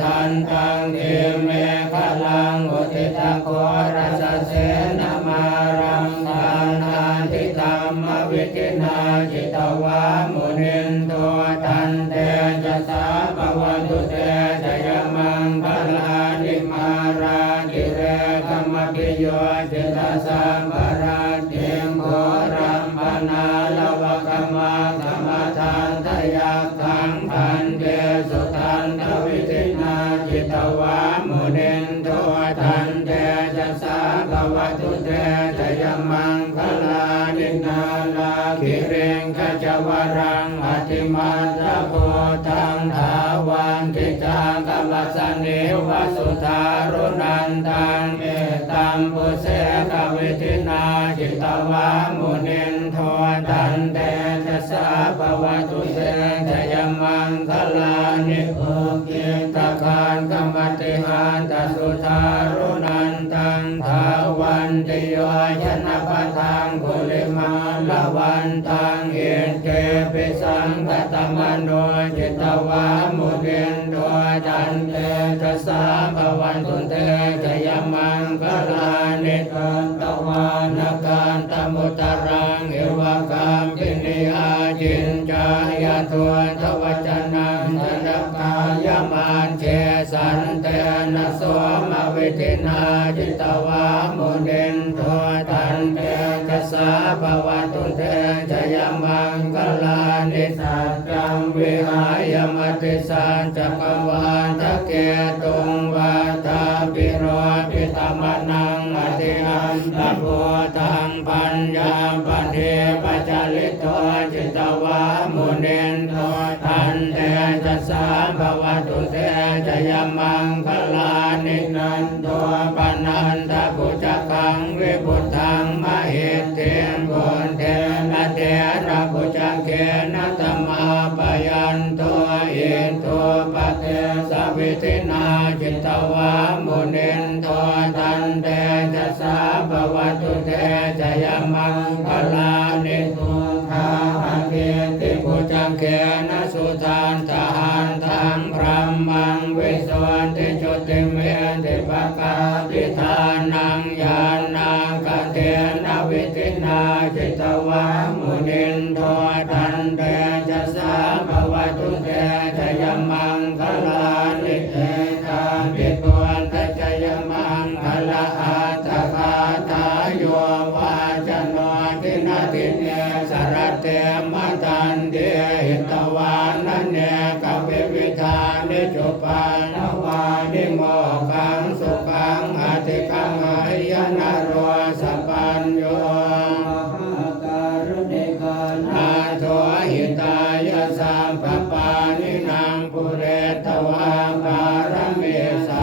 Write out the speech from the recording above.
ทันตังเอเมฆลังอุทิตโครัสเสนามารังทานทานทิตัมมวิกินาจิตวามุนินโตทันเตจะสาภวันตุเตชยมังคลานิมารากิเรกมปิโยจิตาสัมปราเทียงโครัมปนาลวะกมาธรรมทานทยักขังพันเตสุทันทวิทินาจิตวามุนินโตทันเตจะสาภวตุเตชยมังคลานินาลาคิเรงขจวรังอธิมัตตโพธังทาวันติจังกัมสเนวสุธารุนันตังเอตัมปุเสกวิทินาจิตวามุนินโทตันเตจะสาภวตุเตชยมังคลานิโภกิตาคารกัมติหานตสุธารุนันตังทาวันติโยชนะปะทังกุลิมาลวันตังเอเกปิสังกตมโนจิตวามุนินโทตันเตจะสาภวันตุเตชยมังคลานิกันตวานกันตมุตรังเอวกามปินิอาจินจายาทวนทวจนังธนกายมานเชสันเตนะโสมวิทินาจิตวามุนินโทตันเตจะสาภวันตุเตชยมังคลานิสัจจังวิหายมติสัจจกวาทะเกตุงวาทาปิโรปิตมนังอธิอันตโพธังปัญญาปเทปัจจลิโตจิตวามุนินโททันเตจะสาภวตุเตชยมังคลานินันโทปนันทปุจกังวิบุตังมหิตเทนบุญเทนะเทนะปุจเกนะธรรมาปยันโตอินโทปะเทสวิทินาจิตวามุนินโททันเตจะสาภวตุเตชยมังคลานิโททาหังเกติปุจเกนะสุทานทหารทังพรัมมังวิสวนติจุติเมติปะกาติทานังญาณังกเทนะวิทินาจิตวามุนินโททันเตจะสาภวตุเตชยมังคลานิเทตาปิปวันตชยมังคลาอาตคาทายโยวาจโนทินาทิเนสรเตมตันเดหิตวานเนกวิวิธานิจุปานวานิโมขังสุขังอธิกังอายนะโรสัพพัญโยการุณิกานาโทหิตายสัมปปานินางปุเรตวัง